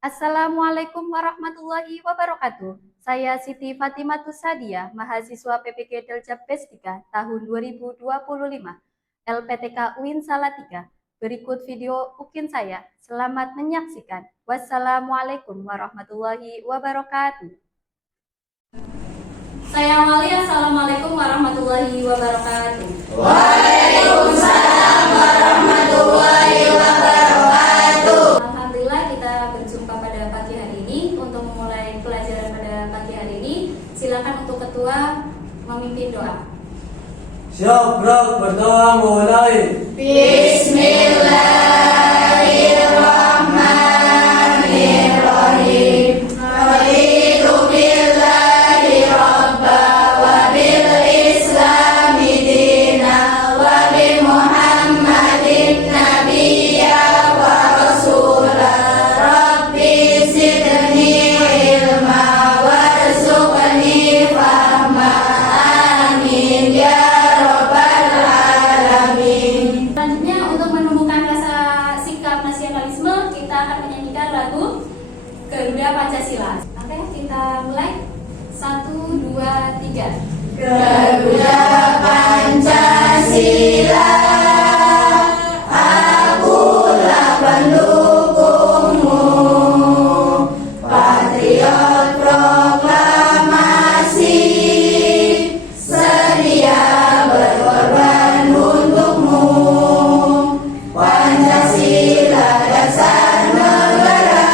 Assalamualaikum warahmatullahi wabarakatuh. Saya Siti Fatimatus Sadia, mahasiswa PPG Deljab Pestika tahun 2025, LPTK UIN Salatiga. Berikut video UKIN saya. Selamat menyaksikan. Wassalamualaikum warahmatullahi wabarakatuh. Saya awali. Assalamualaikum warahmatullahi wabarakatuh. Waalaikumsalam warahmatullahi wabarakatuh. Alhamdulillah kita berjumpa pada pagi hari ini. Untuk memulai pelajaran pada pagi hari ini, silakan untuk ketua memimpin doa. Siap, gerak, berdoa, mulai. Bismillahirrahmanirrahim. Raditu billahi rabba wa bil islami dina wa bi Muhammadin nabiyya wa rasula. Rabbi zidni ilma warzuqni fahma. Amin ya rabbal alamin. Selanjutnya, untuk menumbuhkan rasa sikap nasionalisme, kita akan menyanyikan lagu Garuda Pancasila. Oke, kita mulai. 1, 2, 3. Garuda Pancasila, akulah pendukungmu. Patriot proklamasi, sedia berkorban untukmu. Pancasila dasar negara,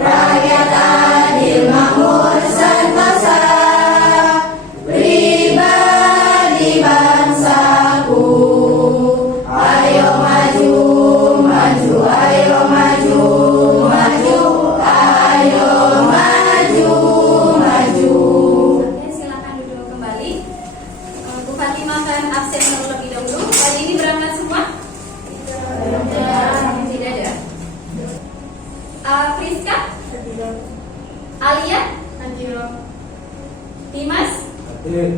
rakyat adil makmur sentosa, pribadi bangsaku. Ayo maju, maju, ayo maju, maju, ayo maju, maju. Oke, silakan duduk kembali. Bu Fatimah akan absen terlebih dahulu. Hari ini berangkat semua? Tidak ada. Friska? Alia? Dimas? Hadir,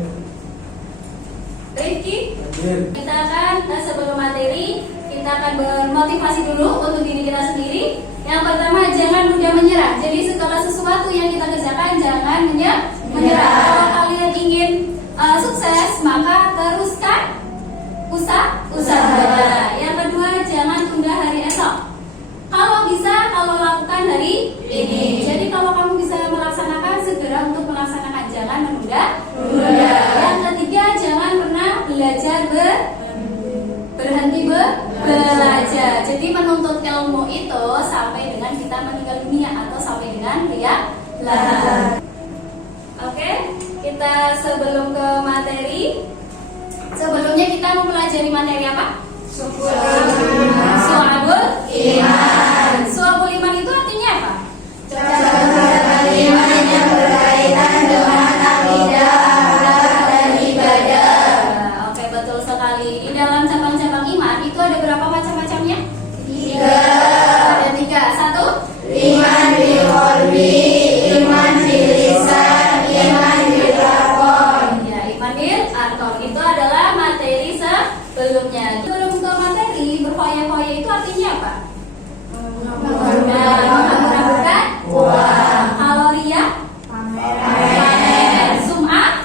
Rifki? hadir. Kita akan, sebelum materi, kita akan bermotivasi dulu untuk diri kita sendiri. Yang pertama, jangan mudah menyerah. Jadi segala sesuatu yang kita kerjakan, jangan menyerah. Kalau kalian ingin sukses, maka teruskan usaha. Yang kedua, jangan tunda hari esok. Kalau bisa, kalau lakukan hari ini. Jadi kalau kamu bisa melaksanakan, segera untuk melaksanakan, jangan menunda. Yang ketiga, jangan pernah berhenti belajar. Jadi menuntut ilmu itu sampai dengan kita meninggal dunia atau sampai dengan lahat. Oke, kita sebelum ke materi, sebelumnya kita mempelajari materi apa? Syu'abul Iman. Syu'abul Iman itu artinya apa? Catatan iman yang berkaitan dengan akidah, akhlak, dan ibadah. Oke, betul sekali. Di dalam cabang-cabang iman itu ada berapa macam-macamnya? 3. Ada 3. 1. Iman bil qalbi, iman bil lisan, iman bil arkan. Ya, iman bil arkan itu adalah materi sebelumnya. Sebelum ke materi, berfoya-foya itu artinya apa? Menghambur-hamburkan uang. Kalau ria? Pamer. Sum'ah?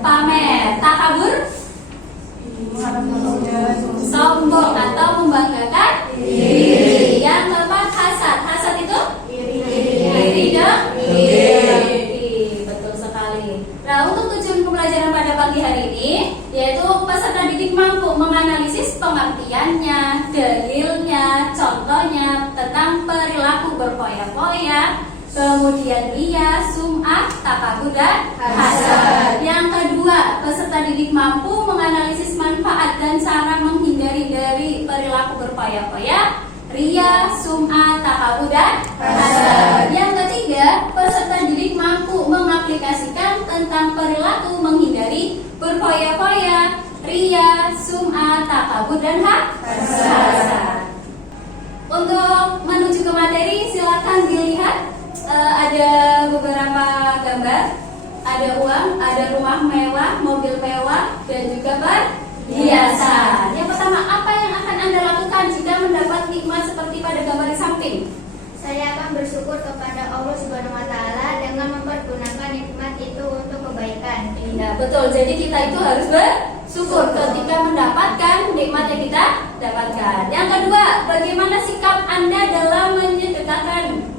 Pamer. Takabur? Sombong atau membanggakan diri. Yang keempat, hasad. Hasad itu? Iri dengki. Betul sekali. Nah, untuk tujuan pembelajaran pada pagi hari ini, yaitu peserta didik mampu menganalisis pengertiannya, dalilnya, contohnya tentang perilaku berfoya-foya, kemudian ria, sum'ah, takabur, dan hasad. Yang kedua, peserta didik mampu menganalisis manfaat dan cara menghindari dari perilaku berfoya-foya, ria, sum'ah, takabur, dan hasad. Yang ketiga, peserta didik mampu mengaplikasikan tentang perilaku menghindari berfoya-foya, ria, sum'ah, takabur, dan hasad. Untuk menuju ke materi, silakan dilihat. Ada beberapa gambar, ada uang, ada rumah mewah, mobil mewah, dan juga perhiasan. Yang pertama, apa yang akan Anda lakukan jika mendapat bersyukur kepada Allah Subhanahu wa taala dengan mempergunakan nikmat itu untuk kebaikan. Iya, betul. Jadi kita itu harus bersyukur ketika mendapatkan nikmat yang kita dapatkan. Yang kedua, bagaimana sikap Anda dalam menyedekahkan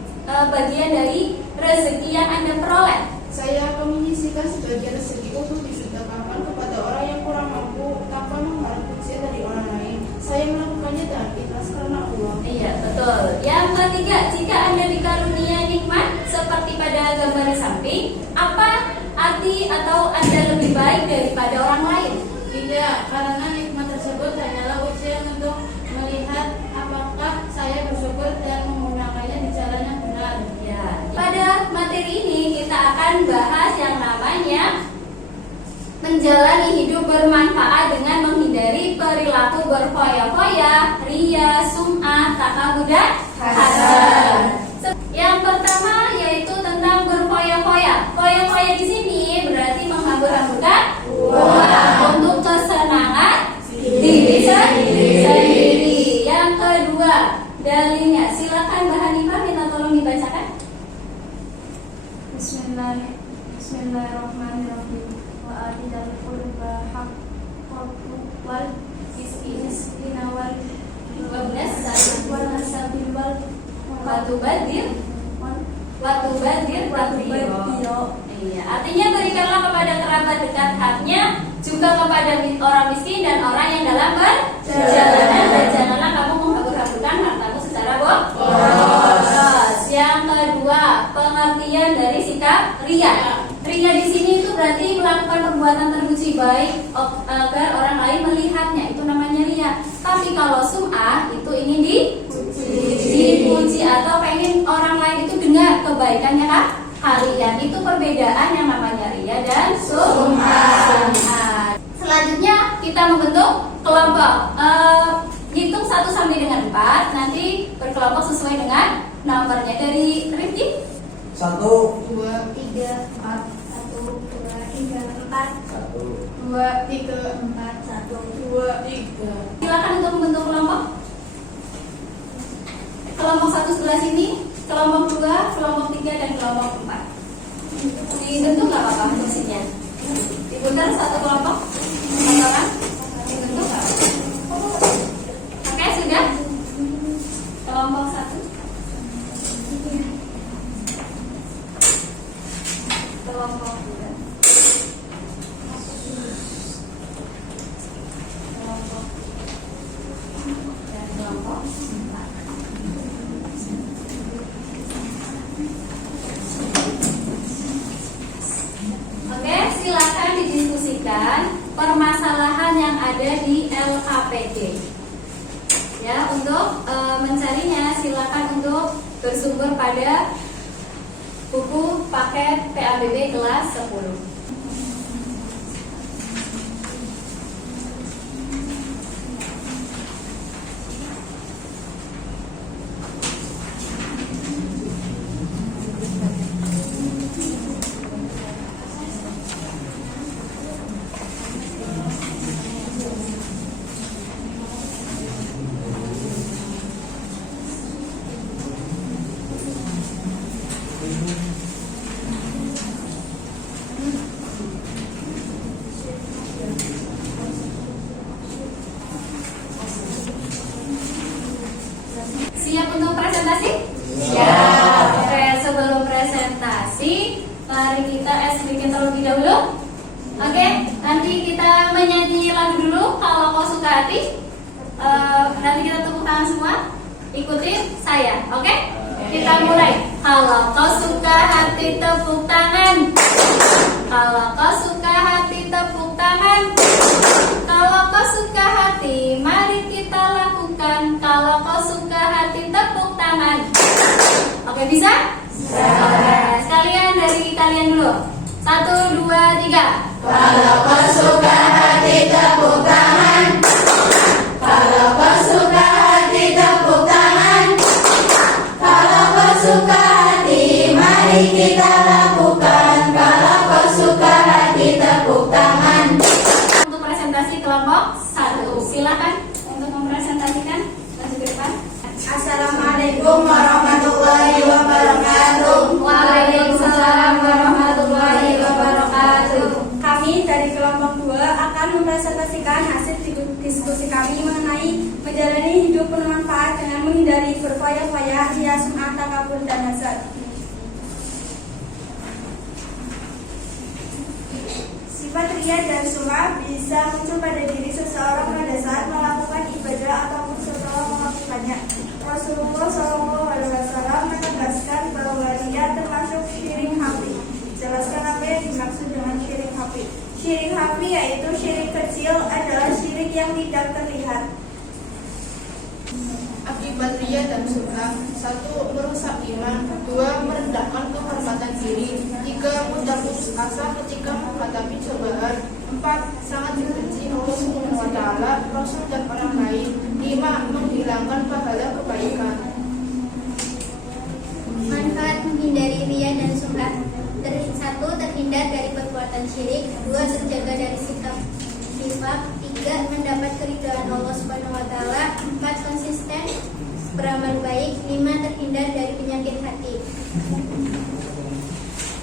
bagian dari rezeki yang Anda peroleh? Saya akan menyisihkan sebagian rezeki untuk disedekahkan kepada orang yang kurang mampu tanpa mengharap pujian dari orang lain. Saya melakukannya dengan ikhlas karena Allah. Iya, betul. Yang ketiga, jika Anda dikarunia nikmat seperti pada gambar di samping, apa arti atau Anda lebih baik daripada orang lain? Tidak, karena nikmat tersebut hanyalah ujian untuk melihat apakah saya bersyukur dan menggunakannya di jalan yang benar. Ya, pada materi ini kita akan bahas yang namanya menjalani hidup bermanfaat dengan menghindari perilaku berfoya-foya, ria, sum'ah, takabur, dan hasad. Yang pertama yaitu tentang berfoya-foya. Foya-foya di sini berarti menghambur-hamburkan uang untuk kesenangan diri sendiri. Yang kedua, dalilnya. Silakan Mbak Hanifah, minta tolong dibacakan. Bismillahirrahmanirrahim. Wa atidal qurba haqqahu wal miskina wal nasabil wal Watubadir Iya, artinya berikanlah kepada kerabat dekat haknya, juga kepada orang miskin dan orang yang dalam perjalanan, dan janganlah kamu menghambur-hamburkan hartamu secara boros. Yang kedua, pengertian dari sikap ria. Ria di sini itu berarti melakukan perbuatan terpuji baik agar orang lain melihatnya, itu namanya ria. Tapi kalau sum'ah itu ingin dipuji atau pengen orang lain itu dengar kebaikannya kan? Kalian itu perbedaan yang namanya ria dan sum'ah. Selanjutnya kita membentuk kelompok. Hitung 1 sampai dengan 4, nanti berkelompok sesuai dengan nomornya. Dari Rifki? 1, 2, 3, 4, 1, 2, 3, 4, 2, 3, 4, 1. 2, 3. Silakan untuk membentuk kelompok. Kelompok 1 sebelah sini, kelompok 2, kelompok 3, dan kelompok 4. Dibentuk nggak apa-apa fungsinya? Diputar 1 kelompok, kantoran, dibentuk nggak apa-apa. Oke, sudah? Kelompok 1. Kelompok 2. Kelompok 3. Dan kelompok 4. Oke, silakan didiskusikan permasalahan yang ada di LKPD. Ya, untuk mencarinya silakan untuk bersumber pada buku paket PABB kelas 10. Siap untuk presentasi? Siap. Oke, sebelum presentasi, mari kita bikin terlebih dahulu. Oke, nanti kita menyanyi lagu dulu. Kalau kau suka hati, nanti kita tepuk tangan semua. Ikutin saya, oke? Kita mulai. Kalau kau suka hati, tepuk tangan. Kalau kau suka hati, tepuk tangan. Kalau kau suka hati, mari kita lakukan. Kalau kau suka hati, tepuk tangan. Oke, bisa? Oke, sekalian dari kalian dulu. 1, 2, 3. Kalau kau suka hati, tepuk tangan. Kalau kau suka hati, tepuk tangan. Kalau kau suka hati, mari kita lakukan. Kalau kau suka hati, tepuk tangan. Untuk presentasi kelompok 1, silakan untuk mempresentasikan. Maju ke depan. Assalamualaikum warahmatullahi wabarakatuh. menjalani hidup penuh manfaat dengan menghindari berfoya-foya, ria, sum'ah, takabur, dan hasad. Sifat ria dan sum'ah bisa muncul pada diri seseorang pada saat melakukan ibadah ataupun setelah melakukannya. Rasulullah SAW menegaskan bahwa ria termasuk syirik hafi. Jelaskan apa yang dimaksud dengan syirik hafi. Syirik hafi yaitu syirik kecil adalah syirik yang tidak terlihat. Akibat ria dan sum'ah: 1. Merusak iman. 2. Merendahkan kehormatan diri. 3. Mudah putus asa ketika menghadapi cobaan. 4. Sangat dibenci Allah Subhanahu wa Ta'ala, Rasul dan orang lain. 5. Menghilangkan pahala kebaikan. Manfaat menghindari ria dan sum'ah: 1. Terhindar dari perbuatan syirik. 2. Terjaga dari sikap nifaq. 3. Mendapat keridhaan Allah Subhanahu wa Ta'ala. 4. Konsisten beramal baik. 5. Terhindar dari penyakit hati.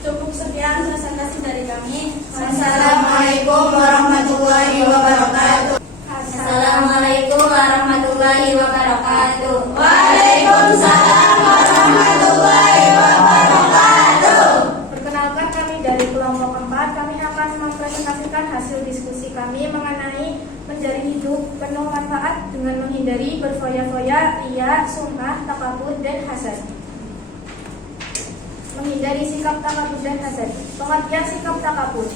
Cukup sekian presentasi dari kami. Assalamualaikum warahmatullahi wabarakatuh. Assalamualaikum warahmatullahi wabarakatuh. Waalaikumsalam warahmatullahi wabarakatuh. Perkenalkan, kami dari kelompok 4. Kami akan mempresentasikan hasil diskusi kami mengenai menjalin hidup penuh manfaat dengan menghindari berfoya-foya, ria, sum'ah, takabur, dan hasad. Menghindari sikap takabur dan hasad. Pengertian sikap takabur.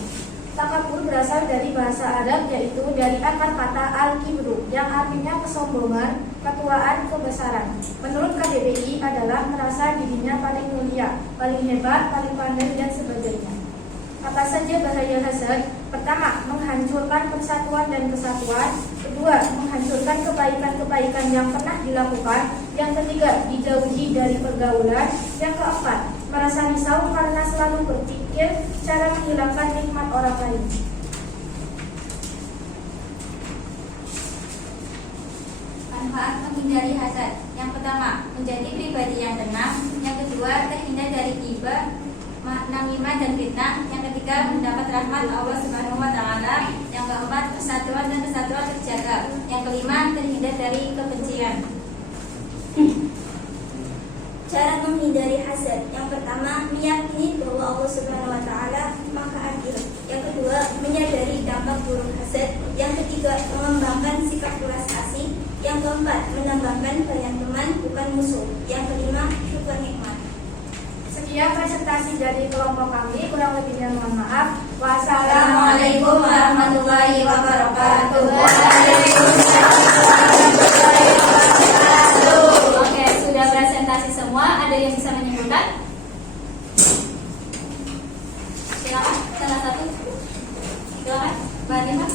Takabur berasal dari bahasa Arab, yaitu dari akar kata al-kibru yang artinya kesombongan, ketuaan, kebesaran. Menurut KBBI adalah merasa dirinya paling mulia, paling hebat, paling pandai, dan sebagainya. Apa saja bahaya hasad? Pertama, menghancurkan persatuan dan kesatuan. Kedua, menghancurkan kebaikan-kebaikan yang pernah dilakukan. Yang ketiga, dijauhi dari pergaulan. Yang keempat, merasa risau karena selalu berpikir cara menghilangkan nikmat orang lain. Manfaat menghindari hasad. Yang pertama, menjadi pribadi yang tenang. Yang kedua, terhindar dari ghibah, namimah, dan fitnah. Yang ketiga, mendapat rahmat Allah Subhanahu wa Ta'ala. Yang keempat, persatuan dan kesatuan terjaga. Yang kelima, terhindar dari kebencian. Cara menghindari hasad: yang pertama, meyakini bahwa Allah Subhanahu wa Ta'ala Maha Adil. Yang kedua, menyadari dampak buruk hasad. Yang ketiga, mengembangkan sikap welas asih. Yang keempat, menambahkan banyak teman, bukan musuh. Yang kelima, syukur nikmat. Sekian presentasi dari kelompok kami, kurang lebihnya mohon maaf. Assalamualaikum warahmatullahi wabarakatuh. Oke, sudah presentasi semua. Ada yang bisa menyimpulkan? Silakan, salah satu. Silakan, Mbak Nima.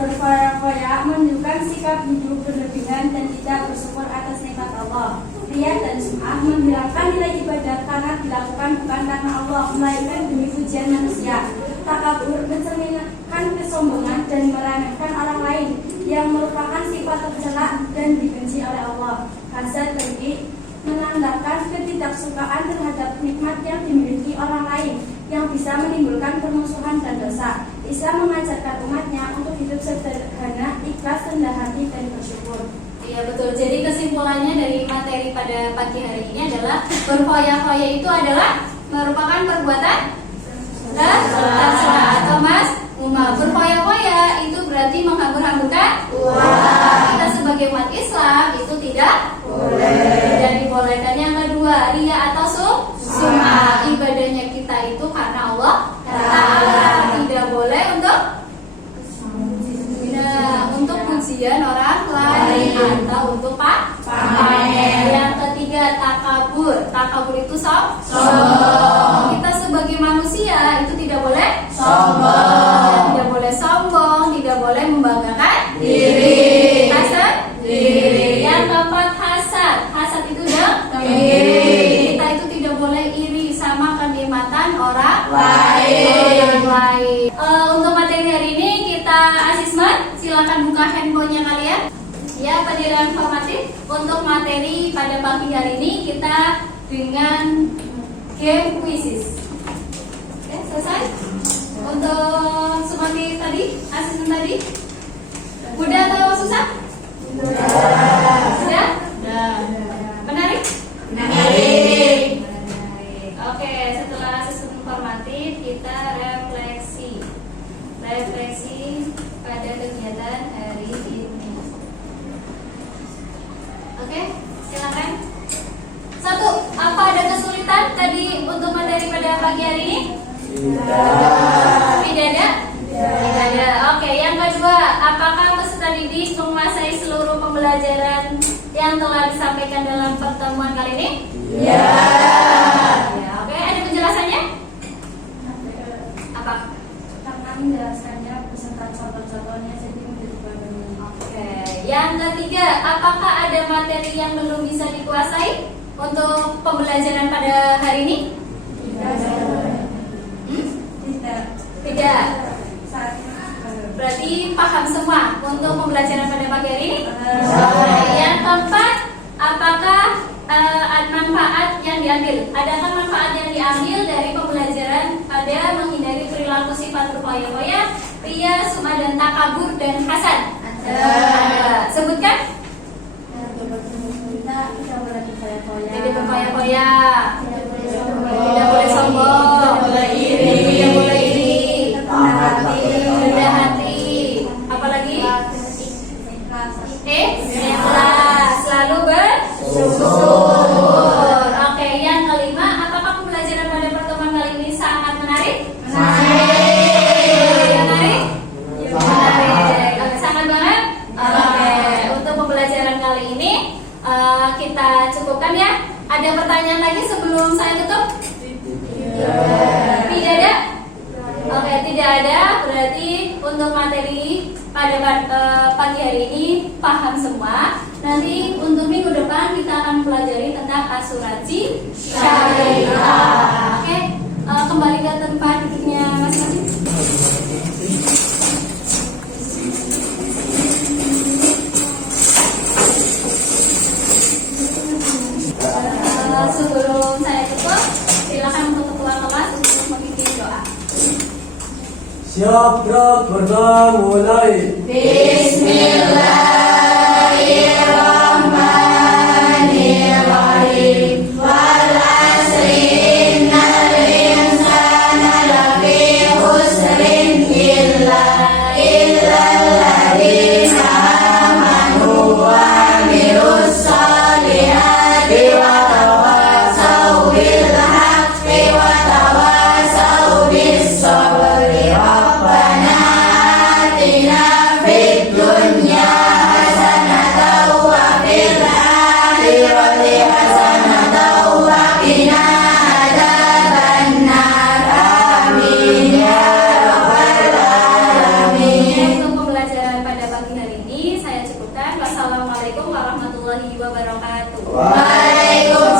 Berfoya-foya menunjukkan sikap hidup berlebihan dan tidak bersyukur atas nikmat Allah. Ria dan sum'ah menghilangkan nilai ibadah karena dilakukan bukan karena Allah, melainkan demi pujian manusia. Takabur mencerminkan kesombongan dan meremehkan orang lain, yang merupakan sifat tercela dan dibenci oleh Allah. Hasad bagi menandakan ketidaksukaan terhadap nikmat yang dimiliki orang lain, yang bisa menimbulkan permusuhan dan dosa. Islam mengajarkan umatnya untuk hidup sederhana, ikhlas, rendah hati, dan bersyukur. Iya betul. Jadi kesimpulannya dari materi pada pagi hari ini adalah berfoya-foya itu adalah merupakan perbuatan tercela atau mazmumah. Berfoya-foya itu berarti menghambur-hamburkan uang. Kita sebagai umat Islam itu tidak dibolehkan. Yang kedua, ria atau sum'ah. Ibadahnya kita itu karena Allah Ta'ala, tidak boleh untuk pujian orang lain atau untuk pamer. Yang ketiga, takabur. Takabur itu sombong. Kita sebagai manusia itu tidak boleh sombong. Tidak boleh sombong, tidak boleh membanggakan diri. Hasad diri. Yang keempat, hasad. Hasad itu dengki. Kita itu tidak boleh iri sama kenikmatan orang lain. Untuk materi hari ini kita asesmen. Silakan buka handphonenya kalian. Ya, penilaian formatif untuk materi pada pagi hari ini kita dengan game quizzes. Oke, selesai. Untuk seperti tadi, asesmen tadi, mudah atau susah? Oke, silakan. Satu, apa ada kesulitan tadi untuk materi pada pagi hari ini? Tidak ada? Tidak ada. Oke, yang kedua, apakah peserta didik menguasai seluruh pembelajaran yang telah disampaikan dalam pertemuan kali ini? Ya. Ya, oke, ada penjelasannya? Apa? Karena menjelaskannya beserta contoh-contohnya jadi menjadi bahan. Oke, yang ketiga, apakah ada materi yang belum bisa dikuasai untuk pembelajaran pada hari ini? Tidak. Berarti paham semua untuk pembelajaran pada pagi hari ini? Yang keempat, apakah manfaat yang diambil? Adakah manfaat yang diambil dari pembelajaran pada menghindari perilaku sifat berfoya-foya, ria, sum'ah dan takabur dan hasad? Ada. Sebutkan. Kita tidak boleh berfoya-foya. Jadi berfoya-foya, Tidak boleh tidak sombong. boleh sombong, Tidak boleh iri. tidak boleh iri, Hati. rendah hati. Apalagi? Ikhlas, selalu bersyukur. Oke, yang kelima, apakah pembelajaran pada pertemuan kali ini sangat menarik? Menarik? Menarik. Oke, sangat banget. Oke, untuk pembelajaran kali ini kita cukupkan ya. Ada pertanyaan lagi sebelum saya tutup? Tidak ada? Oke, tidak ada. Berarti untuk materi pada pagi hari ini paham semua. Nanti untuk minggu depan kita akan pelajari tentang asuransi syariah. Oke, kembali ke tempat duduknya masing-masing. Sebelum saya tutup, silakan untuk ketua kelas untuk memimpin doa. Siap, gerak, berdoa, mulai. Bismillahirrahmanirrahim. Wal asri innal insana lafi khusrin illa alladzina amanu wa amilus solihati wa tawasaw bil haqqi wa tawasaw bis sabri. Rabbana atina fid dunya hasanatan wa fil akhirati hasanatan wa qina adzabannar. Amin ya rabbal alamin. Untuk pembelajaran pada pagi hari ini saya cukupkan. Wassalamualaikum warahmatullahi wabarakatuh. Waalaikumsalam.